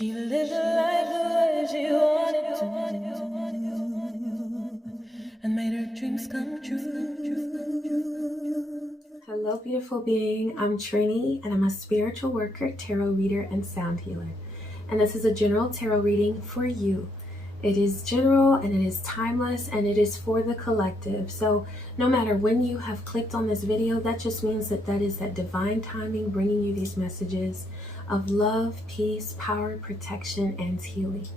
She lived life the way she wanted to and made her dreams come true. Hello, beautiful being. I'm Trini, and I'm a spiritual worker, tarot reader, and sound healer. And this is a general tarot reading for you. It is general, and it is timeless, and it is for the collective. So no matter when you have clicked on this video, that just means that is that divine timing bringing you these messages of love, peace, power, protection, and healing.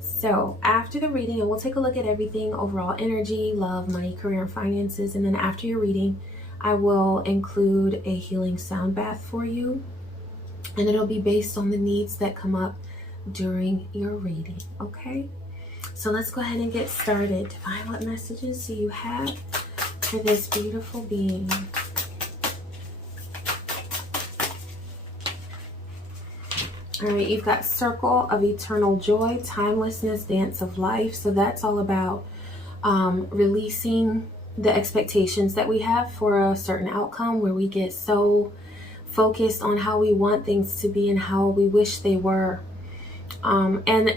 So after the reading, and we'll take a look at everything, overall energy, love, money, career, and finances. And then after your reading, I will include a healing sound bath for you. And it'll be based on the needs that come up during your reading, okay? So let's go ahead and get started. Define what messages do you have for this beautiful being. All right, you've got Circle of Eternal Joy, Timelessness, Dance of Life. So that's all about releasing the expectations that we have for a certain outcome, where we get so focused on how we want things to be and how we wish they were. And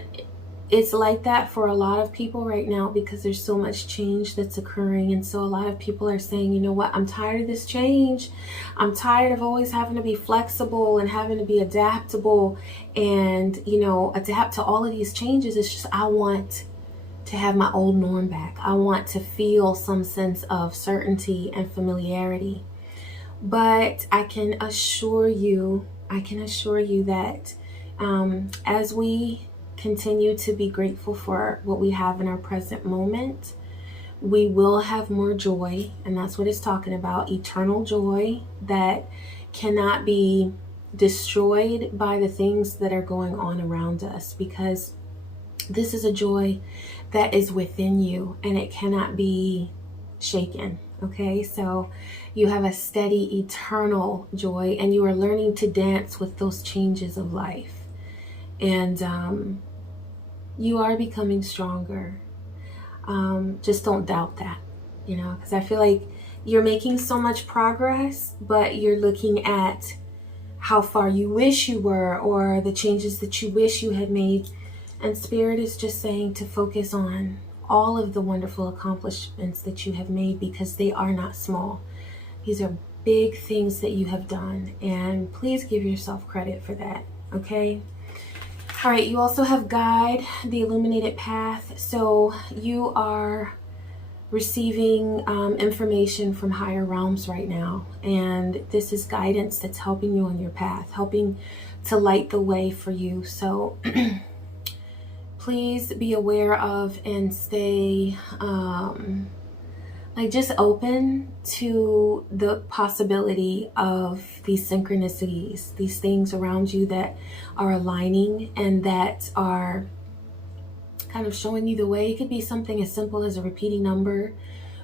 it's like that for a lot of people right now because there's so much change that's occurring. And so a lot of people are saying, you know what, I'm tired of this change. I'm tired of always having to be flexible and having to be adaptable and, you know, adapt to all of these changes. It's just, I want to have my old norm back. I want to feel some sense of certainty and familiarity. But I can assure you that as we continue to be grateful for what we have in our present moment, we will have more joy. And that's what it's talking about. Eternal joy that cannot be destroyed by the things that are going on around us, because this is a joy that is within you and it cannot be shaken. Okay, so you have a steady, eternal joy, and you are learning to dance with those changes of life. And you are becoming stronger. Just don't doubt that, you know, because I feel like you're making so much progress, but you're looking at how far you wish you were or the changes that you wish you had made. And Spirit is just saying to focus on all of the wonderful accomplishments that you have made, because they are not small. These are big things that you have done, and please give yourself credit for that, okay? All right, you also have Guide, the Illuminated Path. So you are receiving information from higher realms right now, and this is guidance that's helping you on your path, helping to light the way for you. So please be aware of and stay just open to the possibility of these synchronicities, these things around you that are aligning and that are kind of showing you the way. It could be something as simple as a repeating number,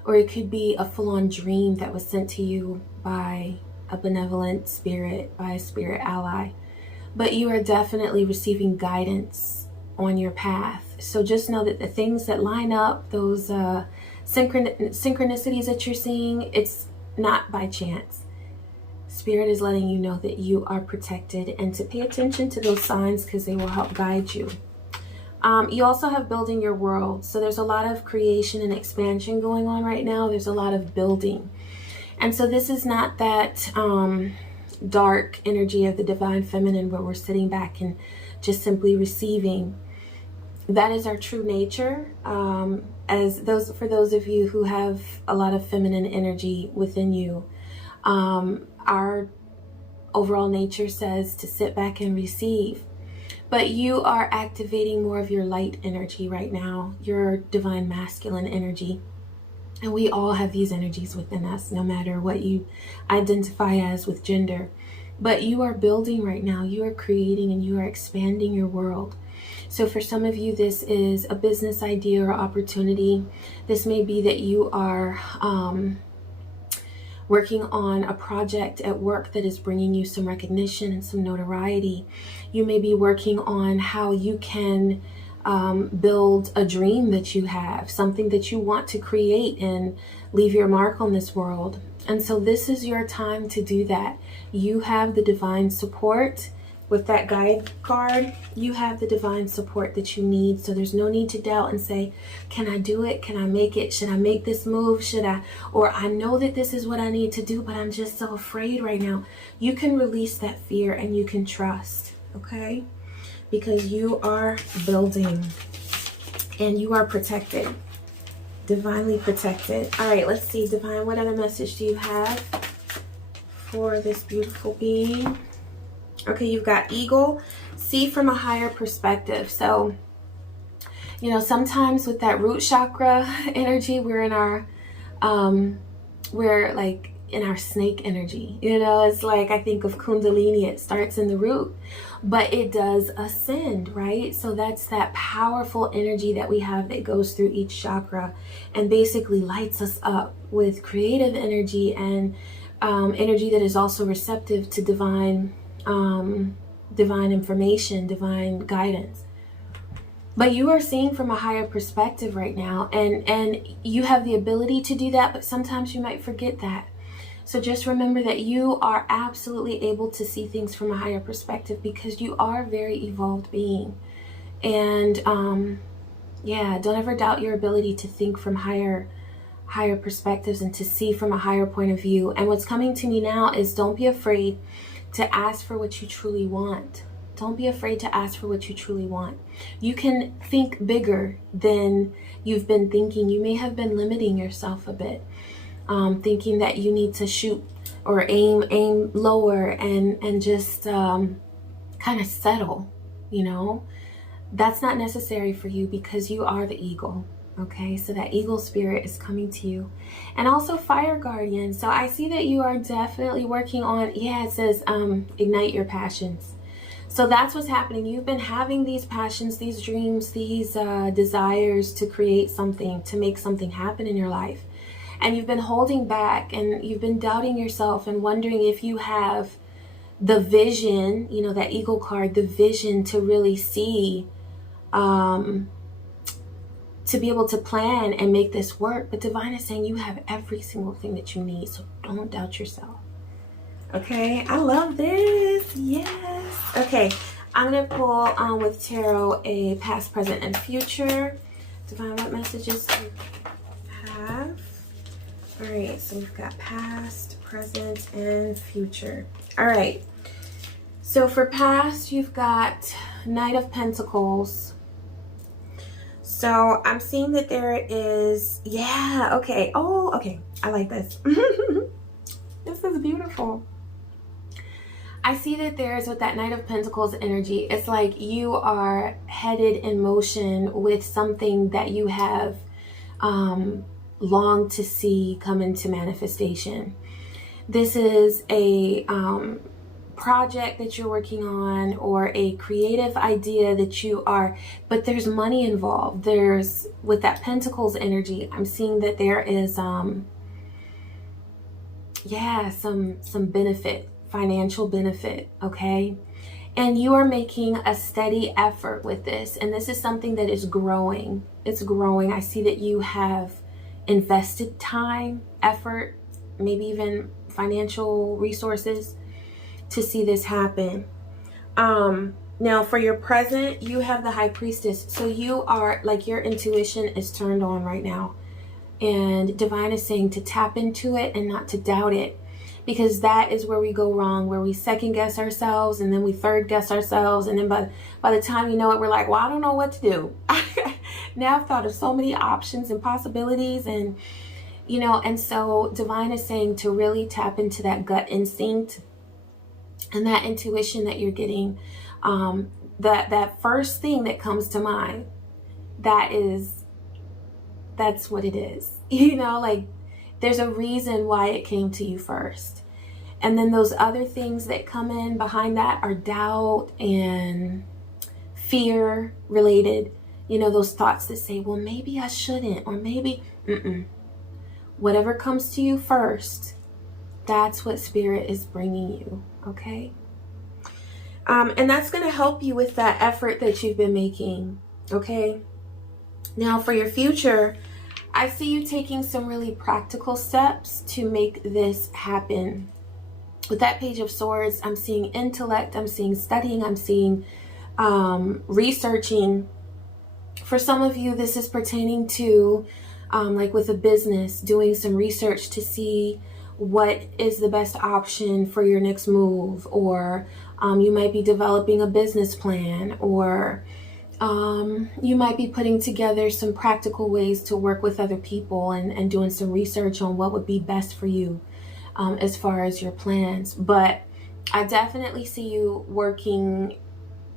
or it could be a full-on dream that was sent to you by a benevolent spirit, by a spirit ally. But you are definitely receiving guidance on your path. So just know that the things that line up, those synchronicities that you're seeing, it's not by chance. Spirit is letting you know that you are protected and to pay attention to those signs because they will help guide you. You also have building your world. So there's a lot of creation and expansion going on right now. There's a lot of building. And so this is not that dark energy of the divine feminine where we're sitting back and just simply receiving. That is our true nature. For those of you who have a lot of feminine energy within you, our overall nature says to sit back and receive. But you are activating more of your light energy right now, your divine masculine energy. And we all have these energies within us, no matter what you identify as with gender. But you are building right now, you are creating, and you are expanding your world. So for some of you, this is a business idea or opportunity. This may be that you are working on a project at work that is bringing you some recognition and some notoriety. You may be working on how you can build a dream that you have, something that you want to create and leave your mark on this world. And so this is your time to do that. You have the divine support with that guide card, you have the divine support that you need. So there's no need to doubt and say, can I do it? Can I make it? Should I make this move? Should I? Or I know that this is what I need to do, but I'm just so afraid right now. You can release that fear and you can trust, okay? Because you are building and you are protected, divinely protected. All right, let's see, Divine, what other message do you have for this beautiful being? Okay, you've got eagle, see from a higher perspective. So, you know, sometimes with that root chakra energy, we're in our, we're like in our snake energy. You know, it's like, I think of Kundalini, it starts in the root, but it does ascend, right? So that's that powerful energy that we have that goes through each chakra and basically lights us up with creative energy and energy that is also receptive to divine information, divine guidance. But you are seeing from a higher perspective right now, and you have the ability to do that, but sometimes you might forget that. So just remember that you are absolutely able to see things from a higher perspective because you are a very evolved being. And yeah, don't ever doubt your ability to think from higher perspectives and to see from a higher point of view. And what's coming to me now is, don't be afraid to ask for what you truly want. Don't be afraid to ask for what you truly want. You can think bigger than you've been thinking. You may have been limiting yourself a bit, thinking that you need to shoot or aim lower and just kind of settle, you know. That's not necessary for you because you are the eagle. Okay, so that eagle spirit is coming to you. And also fire guardian. So I see that you are definitely working on, yeah, it says ignite your passions. So that's what's happening. You've been having these passions, these dreams, these desires to create something, to make something happen in your life. And you've been holding back and you've been doubting yourself and wondering if you have the vision, you know, that eagle card, the vision to really see, to be able to plan and make this work. But Divine is saying you have every single thing that you need. So don't doubt yourself. Okay, I love this. Yes. Okay, I'm going to pull with Tarot a past, present, and future. Divine, what messages do you have? All right, so we've got past, present, and future. All right, so for past, you've got Knight of Pentacles. So I'm seeing that there is, yeah, okay. Oh, okay, I like this. This is beautiful. I see that there's, with that Knight of Pentacles energy, it's like you are headed in motion with something that you have longed to see come into manifestation. This is a project that you're working on or a creative idea that you are, but there's money involved. There's, with that Pentacles energy, I'm seeing that there is yeah, some benefit, financial benefit, okay? And you are making a steady effort with this, and this is something that is growing. It's growing. I see that you have invested time, effort, maybe even financial resources to see this happen. Now for your present, you have the High Priestess. So you are, like, your intuition is turned on right now. And Divine is saying to tap into it and not to doubt it. Because that is where we go wrong, where we second guess ourselves and then we third guess ourselves. And then by the time you know it, we're like, well, I don't know what to do. Now I've thought of so many options and possibilities, and, you know, and so Divine is saying to really tap into that gut instinct and that intuition that you're getting. That first thing that comes to mind, that's what it is. You know, like, there's a reason why it came to you first. And then those other things that come in behind that are doubt and fear related. You know, those thoughts that say, well, maybe I shouldn't, or maybe, whatever comes to you first, that's what Spirit is bringing you, okay? And that's going to help you with that effort that you've been making, okay? Now for your future, I see you taking some really practical steps to make this happen, With that Page of Swords, I'm seeing intellect, I'm seeing studying, I'm seeing researching. For some of you, this is pertaining to, like with a business, doing some research to see what is the best option for your next move, or you might be developing a business plan, or you might be putting together some practical ways to work with other people and doing some research on what would be best for you as far as your plans. But I definitely see you working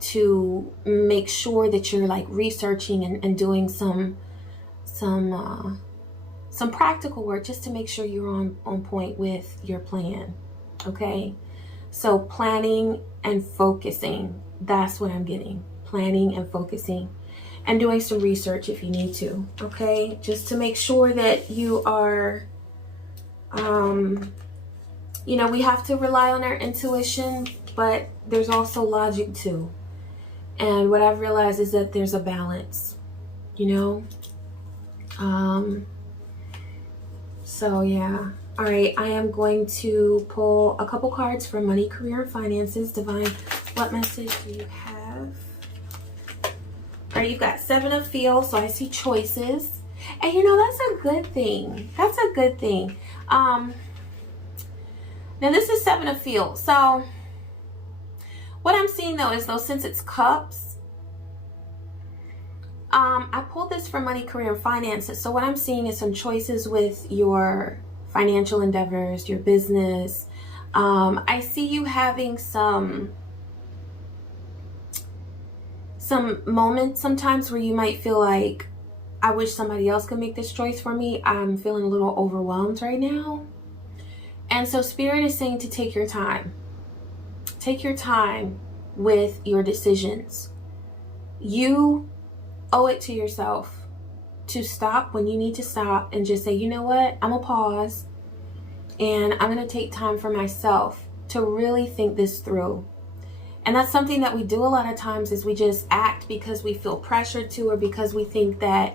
to make sure that you're like researching and doing some practical work just to make sure you're on point with your plan. Okay, so planning and focusing, that's what I'm getting. Planning and focusing, and doing some research if you need to. Okay, just to make sure that you are you know, we have to rely on our intuition, but there's also logic too. And what I've realized is that there's a balance, you know. So yeah. All right, I am going to pull a couple cards for money, career, and finances. Divine, what message do you have? All right, you've got 7 of Fields, so I see choices. And you know, that's a good thing. That's a good thing. Now this is 7 of Fields. So what I'm seeing though is, though, since it's Cups, I pulled this for money, career, and finances. So what I'm seeing is some choices with your financial endeavors, your business. I see you having some moments sometimes where you might feel like, I wish somebody else could make this choice for me. I'm feeling a little overwhelmed right now. And so Spirit is saying to take your time. Take your time with your decisions. You owe it to yourself to stop when you need to stop and just say, you know what, I'm gonna pause and I'm gonna take time for myself to really think this through. And that's something that we do a lot of times, is we just act because we feel pressured to, or because we think that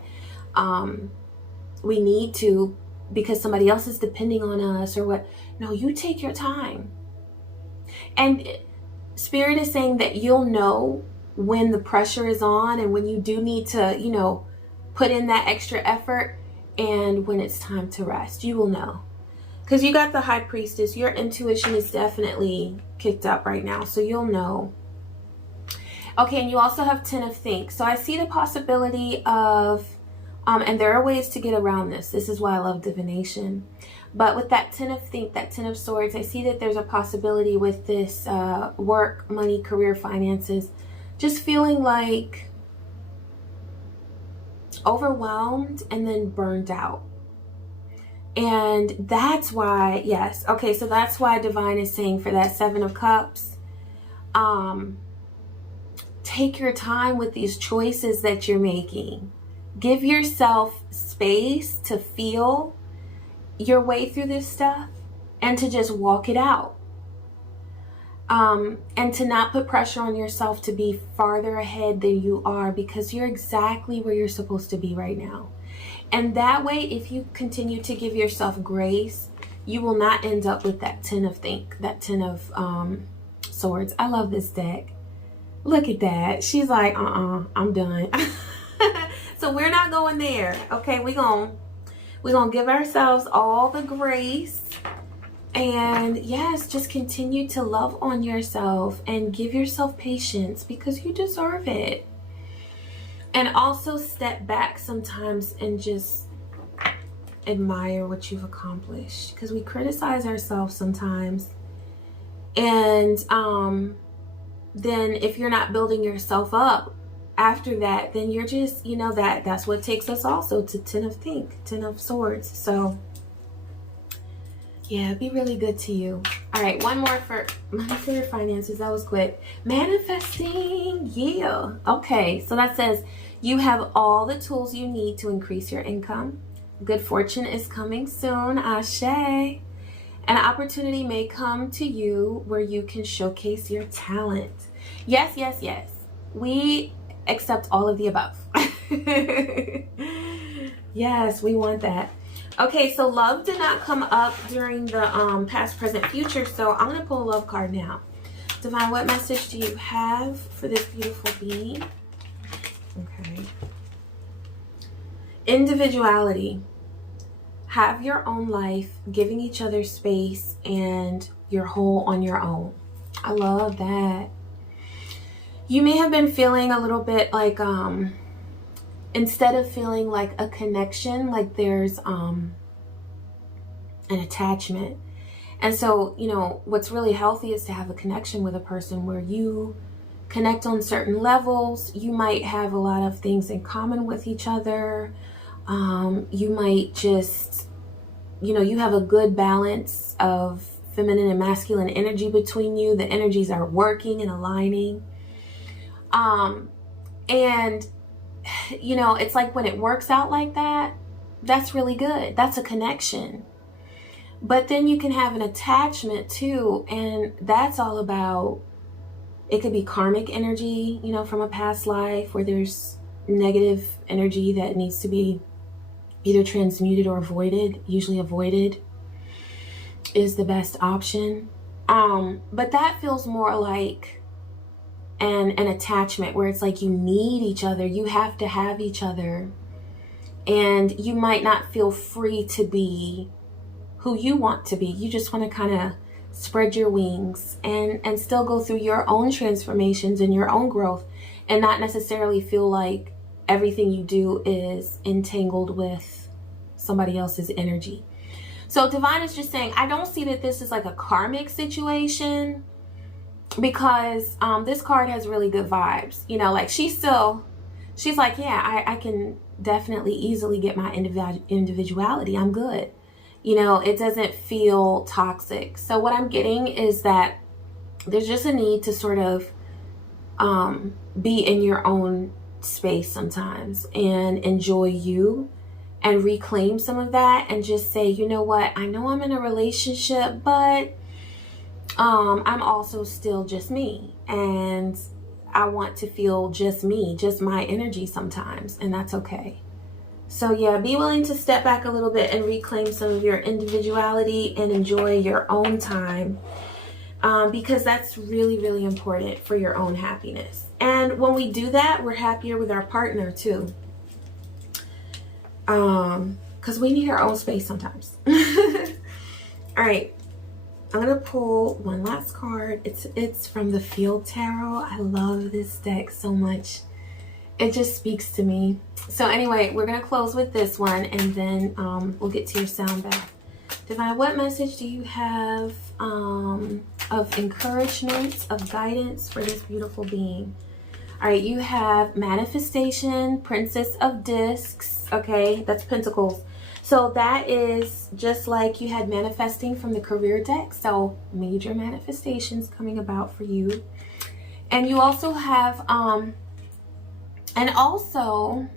we need to, because somebody else is depending on us or what. No, you take your time. And Spirit is saying that you'll know when the pressure is on and when you do need to, you know, put in that extra effort, and when it's time to rest. You will know. Because you got the High Priestess. Your intuition is definitely kicked up right now, so you'll know. Okay, and you also have 10 of Think. So I see the possibility of, and there are ways to get around this. This is why I love divination. But with that 10 of Think, that 10 of Swords, I see that there's a possibility with this work, money, career, finances, just feeling like overwhelmed and then burned out. And that's why, yes, okay, so that's why Divine is saying for that 7 of Cups, take your time with these choices that you're making. Give yourself space to feel your way through this stuff and to just walk it out. And to not put pressure on yourself to be farther ahead than you are, because you're exactly where you're supposed to be right now. And that way, if you continue to give yourself grace, you will not end up with that 10 of Think, that 10 of Swords. I love this deck. Look at that. She's like, I'm done. So we're not going there. Okay, we're gonna give ourselves all the grace. And yes, just continue to love on yourself and give yourself patience, because you deserve it. And also step back sometimes and just admire what you've accomplished, because we criticize ourselves sometimes. And then if you're not building yourself up after that, then you're just, you know, that's what takes us also to 10 of Think, 10 of Swords. So yeah, be really good to you. All right, one more for money, career, finances. That was quick. Manifesting, yeah. Okay, so that says you have all the tools you need to increase your income. Good fortune is coming soon, Ashe. An opportunity may come to you where you can showcase your talent. Yes, yes, yes. We accept all of the above. Yes, we want that. Okay, so love did not come up during the past, present, future. So I'm going to pull a love card now. Divine, what message do you have for this beautiful being? Okay. Individuality. Have your own life, giving each other space, and you're whole on your own. I love that. You may have been feeling a little bit like, instead of feeling like a connection, like there's an attachment. And so, you know, what's really healthy is to have a connection with a person where you connect on certain levels. You might have a lot of things in common with each other. You might just, you know, you have a good balance of feminine and masculine energy between you. The energies are working and aligning. And, you know, it's like when it works out like that, that's really good. That's a connection. But then you can have an attachment too. And that's all about, it could be karmic energy, you know, from a past life where there's negative energy that needs to be either transmuted or avoided. Usually avoided is the best option. But that feels more like an attachment where it's like you need each other. You have to have each other. And you might not feel free to be who you want to be. You just want to kind of spread your wings and still go through your own transformations and your own growth, and not necessarily feel like everything you do is entangled with somebody else's energy. So Divine is just saying, I don't see that this is like a karmic situation, because this card has really good vibes. You know, like she's like, yeah, I can definitely easily get my individuality. I'm good. You know, it doesn't feel toxic. So what I'm getting is that there's just a need to sort of be in your own space sometimes and enjoy you and reclaim some of that and just say, you know what, I know I'm in a relationship, but I'm also still just me, and I want to feel just me, just my energy sometimes, and that's okay. So yeah, be willing to step back a little bit and reclaim some of your individuality and enjoy your own time, because that's really, really important for your own happiness. And when we do that, we're happier with our partner too, because we need our own space sometimes. All right, I'm gonna pull one last card. It's from the Field Tarot. I love this deck so much. It just speaks to me. So anyway, we're going to close with this one, and then we'll get to your sound bath. Divine, what message do you have of encouragement, of guidance for this beautiful being? All right, you have Manifestation, Princess of Discs. Okay, that's Pentacles. So that is just like you had Manifesting from the Career deck. So major manifestations coming about for you. And you also have... and also,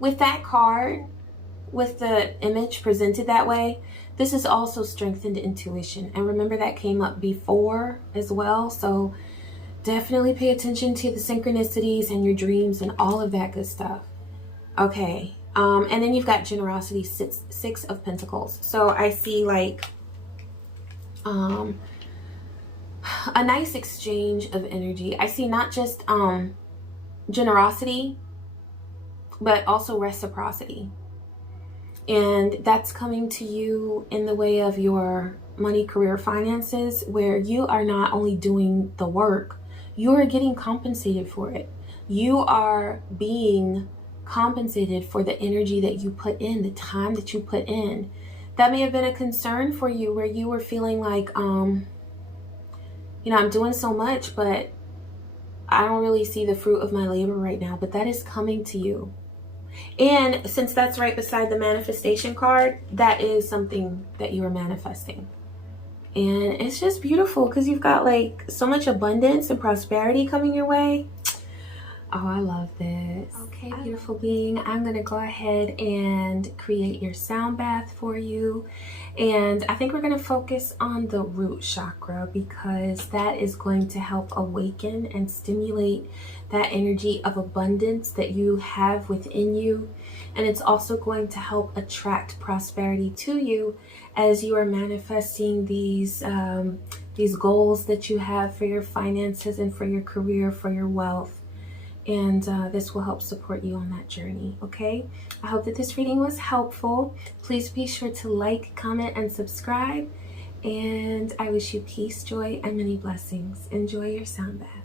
with that card, with the image presented that way, this is also strengthened intuition. And remember, that came up before as well. So definitely pay attention to the synchronicities and your dreams and all of that good stuff. Okay. And then you've got Generosity, Six of Pentacles. So I see like a nice exchange of energy. I see not just... generosity, but also reciprocity. And that's coming to you in the way of your money, career, finances, where you are not only doing the work, you are getting compensated for it. You are being compensated for the energy that you put in, the time that you put in. That may have been a concern for you, where you were feeling like, you know, I'm doing so much, but I don't really see the fruit of my labor right now. But that is coming to you. And since that's right beside the manifestation card, that is something that you are manifesting. And it's just beautiful because you've got like so much abundance and prosperity coming your way. Oh, I love this. Okay, beautiful being, I'm going to go ahead and create your sound bath for you. And I think we're going to focus on the root chakra because that is going to help awaken and stimulate that energy of abundance that you have within you. And it's also going to help attract prosperity to you as you are manifesting these goals that you have for your finances and for your career, for your wealth. And this will help support you on that journey. Okay, I hope that this reading was helpful. Please be sure to like, comment, and subscribe. And I wish you peace, joy, and many blessings. Enjoy your sound bath.